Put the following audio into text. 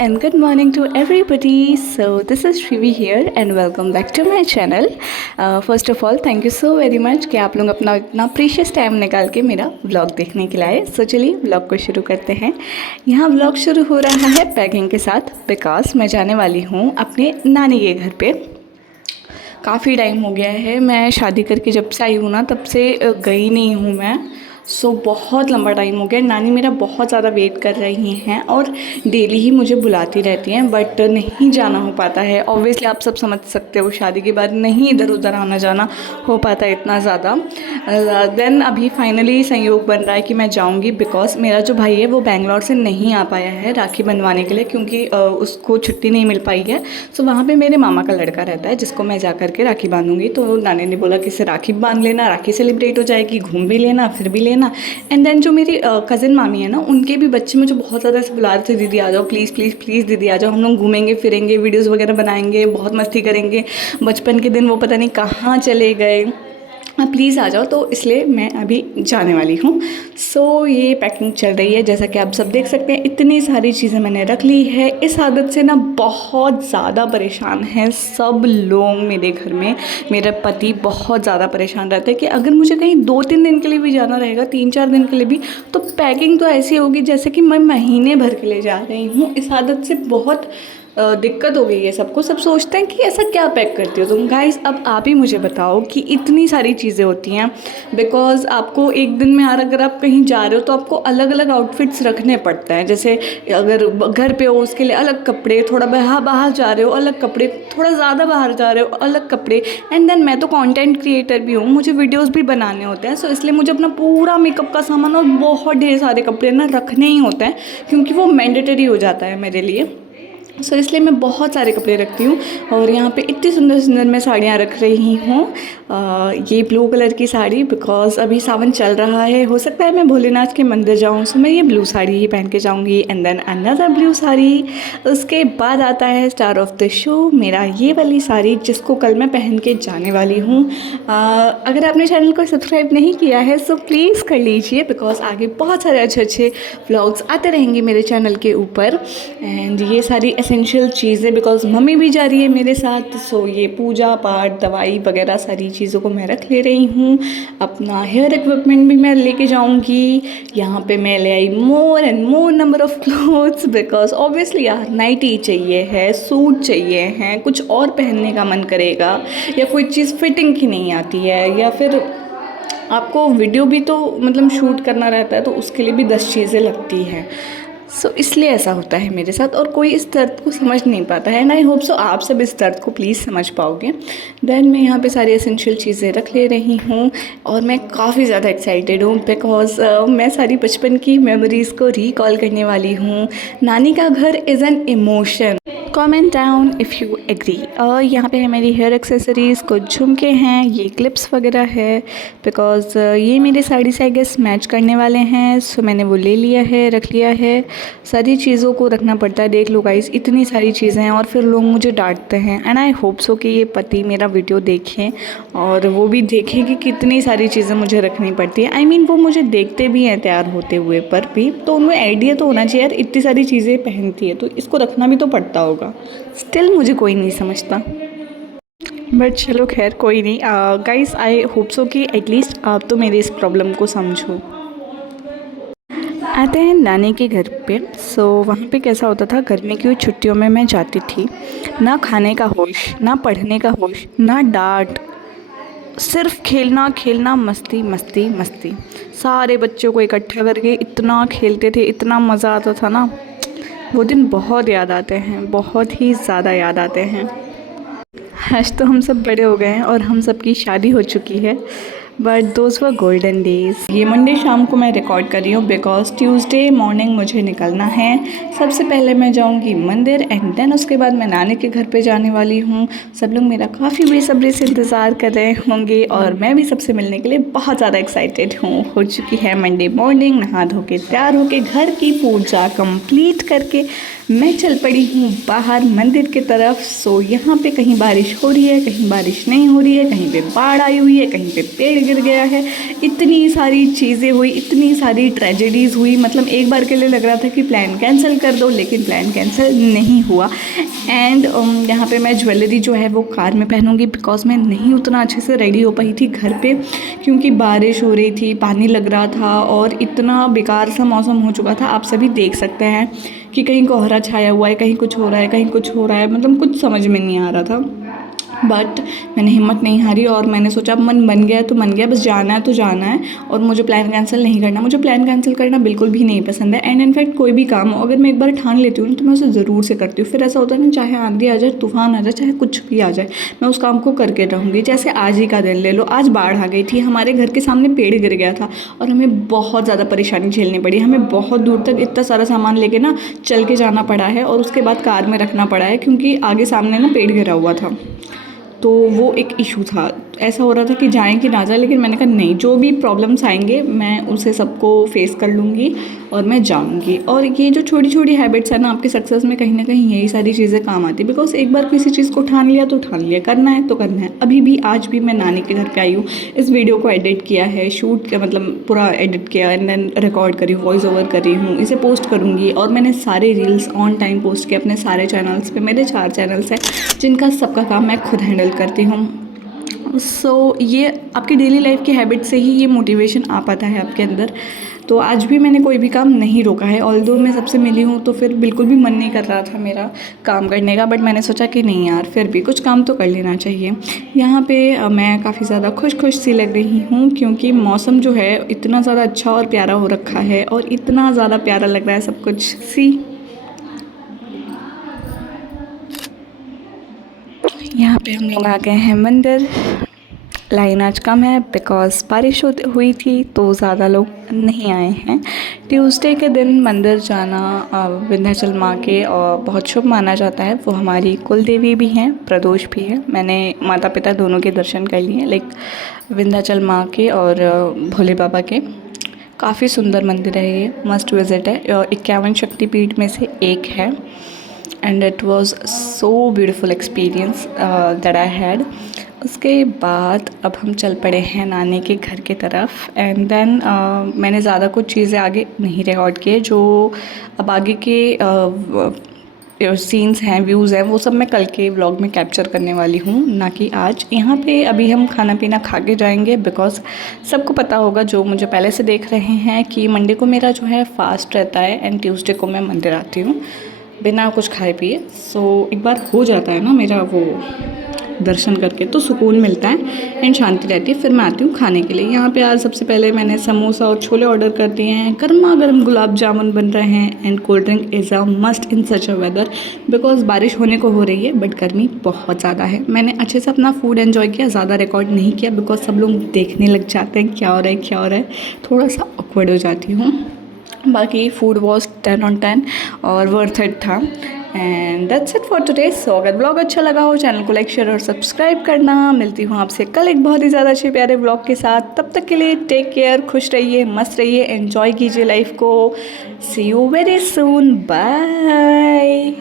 and good morning to everybody. So this is Shrivi here and welcome back to my channel. First of all, thank you so very much कि आप लोग अपना इतना precious time निकाल के मेरा vlog देखने के लिए आए. So चलिए व्लॉग को शुरू करते हैं. यहाँ व्लॉग शुरू हो रहा है पैकिंग के साथ बिकॉज मैं जाने वाली हूँ अपने नानी के घर पे. काफ़ी टाइम हो गया है, मैं शादी करके जब से आई हूँ ना तब से गई नहीं हूँ मैं. बहुत लंबा टाइम हो गया. नानी मेरा बहुत ज़्यादा वेट कर रही हैं और डेली ही मुझे बुलाती रहती हैं बट नहीं जाना हो पाता है. ऑब्वियसली आप सब समझ सकते हो शादी के बाद नहीं इधर उधर आना जाना हो पाता है इतना ज़्यादा. देन अभी फाइनली संयोग बन रहा है कि मैं जाऊंगी बिकॉज मेरा जो भाई है वो बेंगलोर से नहीं आ पाया है राखी बनवाने के लिए क्योंकि उसको छुट्टी नहीं मिल पाई है. सो वहाँ पर मेरे मामा का लड़का रहता है जिसको मैं जा करके राखी बांधूंगी. तो नानी ने बोला कि इसे राखी बांध लेना, राखी सेलिब्रेट हो जाएगी, घूम भी लेना फिर भी लेना. एंड देन जो मेरी कज़िन मामी है ना उनके भी बच्चे मुझे बहुत ज़्यादा ऐसे बुला रहे थे, दीदी आ जाओ प्लीज़ प्लीज़ प्लीज़ दीदी आ जाओ, हम लोग घूमेंगे फिरेंगे, वीडियोस वगैरह बनाएंगे, बहुत मस्ती करेंगे. बचपन के दिन वो पता नहीं कहाँ चले गए, प्लीज़ आ जाओ. तो इसलिए मैं अभी जाने वाली हूँ. सो ये पैकिंग चल रही है जैसा कि आप सब देख सकते हैं. इतनी सारी चीज़ें मैंने रख ली है. इस आदत से ना बहुत ज़्यादा परेशान हैं सब लोग मेरे घर में. मेरा पति बहुत ज़्यादा परेशान रहता है कि अगर मुझे कहीं 2-3 दिन के लिए भी जाना रहेगा, 3-4 दिन के लिए भी, तो पैकिंग तो ऐसी होगी जैसे कि मैं महीने भर के लिए जा रही हूँ. इस आदत से बहुत दिक्कत हो गई है सबको. सब सोचते हैं कि ऐसा क्या पैक करती हो तुम. गाइस अब आप ही मुझे बताओ कि इतनी सारी चीज़ें होती हैं बिकॉज आपको एक दिन में अगर आप कहीं जा रहे हो तो आपको अलग अलग आउटफिट्स रखने पड़ते हैं. जैसे अगर घर पे हो उसके लिए अलग कपड़े, थोड़ा बाहर जा रहे हो अलग कपड़े, थोड़ा ज़्यादा बाहर जा रहे हो अलग कपड़े. एंड देन मैं तो कंटेंट क्रिएटर भी हूँ, मुझे वीडियोस भी बनाने होते हैं. सो इसलिए मुझे अपना पूरा मेकअप का सामान और बहुत ढेर सारे कपड़े ना रखने ही होते हैं क्योंकि वो मैंडेटरी हो जाता है मेरे लिए. सो इसलिए मैं बहुत सारे कपड़े रखती हूँ. और यहाँ पे इतनी सुंदर सुंदर मैं साड़ियाँ रख रही हूँ. ये ब्लू कलर की साड़ी बिकॉज अभी सावन चल रहा है, हो सकता है मैं भोलेनाथ के मंदिर जाऊँ, सो मैं ये ब्लू साड़ी ही पहन के जाऊँगी. And then another blue sari. उसके बाद आता है स्टार ऑफ द शो मेरा ये वाली साड़ी जिसको कल मैं पहन के जाने वाली हूँ. अगर आपने चैनल को सब्सक्राइब नहीं किया है सो प्लीज़ कर लीजिए बिकॉज आगे बहुत सारे अच्छे अच्छे व्लॉग्स आते रहेंगे मेरे चैनल के ऊपर. एंड ये सारी एसेंशियल चीज़ें बिकॉज मम्मी भी जा रही है मेरे साथ. सो ये पूजा पाठ दवाई वगैरह सारी चीज़ों को मैं रख ले रही हूँ. अपना हेयर इक्विपमेंट भी मैं लेके जाऊँगी. यहाँ पे मैं ले आई more and more number of clothes because obviously यार नाइटी चाहिए है, सूट चाहिए हैं, कुछ और पहनने का मन करेगा या कोई चीज़ फिटिंग की नहीं आती है या फिर आपको वीडियो भी तो मतलब शूट करना रहता है तो उसके लिए भी 10 चीज़ें लगती हैं. सो इसलिए ऐसा होता है मेरे साथ और कोई इस दर्द को समझ नहीं पाता है. एंड आई होप सो आप सब इस दर्द को प्लीज़ समझ पाओगे. देन मैं यहाँ पे सारी एसेंशियल चीज़ें रख ले रही हूँ और मैं काफ़ी ज़्यादा एक्साइटेड हूँ बिकॉज मैं सारी बचपन की मेमोरीज़ को रिकॉल करने वाली हूँ. नानी का घर is an emotion. Comment down if you agree. और यहाँ पे है मेरी हेयर एक्सेसरीज़, कुछ झुमके हैं, ये क्लिप्स वगैरह है बिकॉज ये मेरे साड़ी से आई गेस मैच करने वाले हैं. सो मैंने वो ले लिया है, रख लिया है. सारी चीज़ों को रखना पड़ता है. देख लो गाइस इतनी सारी चीज़ें हैं और फिर लोग मुझे डांटते हैं. एंड आई होप सो कि ये पति मेरा वीडियो देखें और वो भी देखें कि कितनी सारी चीज़ें मुझे रखनी पड़ती है. आई मीन वो मुझे देखते भी हैं तैयार होते हुए पर भी तो उनको आइडिया तो होना चाहिए यार इतनी सारी चीज़ें पहनती है तो इसको रखना भी तो पड़ता होगा. स्टिल मुझे कोई नहीं समझता बट चलो खैर कोई नहीं. गाइस आई होप सो कि एटलीस्ट आप तो मेरी इस प्रॉब्लम को समझो. आते हैं नानी के घर पे. सो वहाँ पे कैसा होता था, गर्मी की छुट्टियों में मैं जाती थी, ना खाने का होश, ना पढ़ने का होश, ना डांट, सिर्फ खेलना खेलना, मस्ती मस्ती मस्ती. सारे बच्चों को इकट्ठा करके इतना खेलते थे, इतना मज़ा आता था ना. वो दिन बहुत याद आते हैं, बहुत ही ज़्यादा याद आते हैं. आज तो हम सब बड़े हो गए हैं और हम सब की शादी हो चुकी है but those were golden days. ये मंडे शाम को मैं रिकॉर्ड कर रही हूँ बिकॉज ट्यूसडे मॉर्निंग मुझे निकलना है. सबसे पहले मैं जाऊँगी मंदिर एंड देन उसके बाद मैं नानी के घर पे जाने वाली हूँ. सब लोग मेरा काफ़ी बेसब्री से इंतज़ार कर रहे होंगे और मैं भी सबसे मिलने के लिए बहुत ज़्यादा एक्साइटेड हूँ. हो चुकी है मंडे मॉर्निंग, नहा धो के तैयार होके घर की पूजा कंप्लीट करके मैं चल पड़ी हूँ बाहर मंदिर की तरफ। सो यहाँ पे कहीं बारिश हो रही है, कहीं बारिश नहीं हो रही है, कहीं पे बाढ़ आई हुई है, कहीं पे पेड़ गिर गया है। इतनी सारी चीज़ें हुई, इतनी सारी ट्रेजेडीज़ हुई। मतलब एक बार के लिए लग रहा था कि प्लान कैंसिल कर दो, लेकिन प्लान कैंसिल नहीं हुआ। एंड यहाँ पे मैं ज्वेलरी जो है वो कार में पहनूंगी, बिकॉज मैं नहीं उतना अच्छे से रेडी हो पाई थी घर पे, क्योंकि बारिश हो रही थी, पानी लग रहा था और इतना बेकार सा मौसम हो चुका था। आप सभी देख सकते हैं कि कहीं कोहरा छाया हुआ है, कहीं कुछ हो रहा है, कहीं कुछ हो रहा है, मतलब कुछ समझ में नहीं आ रहा था। बट मैंने हिम्मत नहीं हारी और मैंने सोचा अब मन बन गया है तो मन गया, बस जाना है तो जाना है और मुझे प्लान कैंसिल नहीं करना। मुझे प्लान कैंसिल करना बिल्कुल भी नहीं पसंद है। एंड इनफैक्ट कोई भी काम हो, अगर मैं एक बार ठान लेती हूँ तो मैं उसे ज़रूर से करती हूँ। फिर ऐसा होता है ना, चाहे आंधी आ जाए, तूफान आ जाए, चाहे कुछ भी आ जाए, मैं उस काम को करके रहूँगी। जैसे आज ही का दिन ले लो, आज बाढ़ आ गई थी, हमारे घर के सामने पेड़ गिर गया था और हमें बहुत ज़्यादा परेशानी झेलनी पड़ी। हमें बहुत दूर तक इतना सारा सामान लेके ना चल के जाना पड़ा है और उसके बाद कार में रखना पड़ा है, क्योंकि आगे सामने ना पेड़ गिरा हुआ था। तो वो एक इशू था। ऐसा हो रहा था कि जाएँ कि ना जाएँ, लेकिन मैंने कहा नहीं, जो भी प्रॉब्लम्स आएंगे मैं उसे सबको फेस कर लूँगी और मैं जाऊँगी। और ये जो छोटी छोटी हैबिट्स है ना, आपके सक्सेस में कहीं ना कहीं यही सारी चीज़ें काम आती है। बिकॉज एक बार किसी चीज़ को ठान लिया तो ठान लिया, करना है तो करना है। अभी भी आज भी मैं नानी के घर पे आई हूँ, इस वीडियो को एडिट किया है, शूट किया, मतलब पूरा एडिट किया एंड देन रिकॉर्ड करी हूँ, वॉइस ओवर करी हूँ, इसे पोस्ट करूँगी। और मैंने सारे रील्स ऑन टाइम पोस्ट किए अपने सारे चैनल्स पे। मेरे 4 चैनल्स हैं जिनका सबका काम मैं खुद हैंडल करती हूँ। सो ये आपकी डेली लाइफ की हैबिट से ही ये मोटिवेशन आ पाता है आपके अंदर। तो आज भी मैंने कोई भी काम नहीं रोका है। ऑल्दो मैं सबसे मिली हूँ तो फिर बिल्कुल भी मन नहीं कर रहा था मेरा काम करने का, बट मैंने सोचा कि नहीं यार, फिर भी कुछ काम तो कर लेना चाहिए। यहाँ पे मैं काफ़ी ज़्यादा खुश खुश सी लग रही हूँ, क्योंकि मौसम जो है इतना ज़्यादा अच्छा और प्यारा हो रखा है और इतना ज़्यादा प्यारा लग रहा है सब कुछ। सी यहाँ पे हम लोग आ गए हैं मंदिर। लाइन आज कम है बिकॉज़ बारिश हुई थी तो ज़्यादा लोग नहीं आए हैं। ट्यूसडे के दिन मंदिर जाना विंध्याचल माँ के और बहुत शुभ माना जाता है। वो हमारी कुल देवी भी हैं, प्रदोष भी है। मैंने माता पिता दोनों के दर्शन कर लिए, लाइक विंध्याचल माँ के और भोले बाबा के। काफ़ी सुंदर मंदिर है ये, मस्ट विज़िट है। 51 शक्तिपीठ में से एक है and it was so beautiful experience that I had. उसके बाद अब हम चल पड़े हैं नानी के घर की तरफ एंड देन मैंने ज़्यादा कुछ चीज़ें आगे नहीं रिकॉर्ड किए। जो अब आगे के सीन्स हैं, व्यूज़ हैं, वो सब मैं कल के व्लॉग में कैप्चर करने वाली हूँ, ना कि आज। यहाँ पे अभी हम खाना पीना खा के जाएंगे बिकॉज़ सबको पता होगा जो मुझे पहले से देख रहे हैं कि मंडे को मेरा जो है फास्ट रहता है एंड ट्यूसडे को मैं मंदिर आती हूँ बिना कुछ खाए पिए। सो एक बार हो जाता है ना मेरा वो दर्शन करके, तो सुकून मिलता है एंड शांति रहती है। फिर मैं आती हूँ खाने के लिए। यहाँ पे आज सबसे पहले मैंने समोसा और छोले ऑर्डर कर दिए हैं। गर्मा गर्म गुलाब जामुन बन रहे हैं and cold drink is a must in such a weather, because बारिश होने को हो रही है बट गर्मी बहुत ज़्यादा है। मैंने अच्छे से अपना फूड एंजॉय किया, ज़्यादा रिकॉर्ड नहीं किया बिकॉज सब लोग देखने लग जाते हैं क्या हो रहा है क्या हो रहा है, थोड़ा सा ऑकवर्ड हो जाती हूँ। बाकी फूड वॉज 10 on 10 और वर्थ इट था। And that's it for today. So अगर ब्लॉग अच्छा लगा हो, चैनल को लाइक शेयर और सब्सक्राइब करना। मिलती हूँ आपसे कल एक बहुत ही ज़्यादा अच्छे प्यारे ब्लॉग के साथ। तब तक के लिए टेक केयर, खुश रहिए, मस्त रहिए, एन्जॉय कीजिए लाइफ को। सी यू वेरी सून, बाय।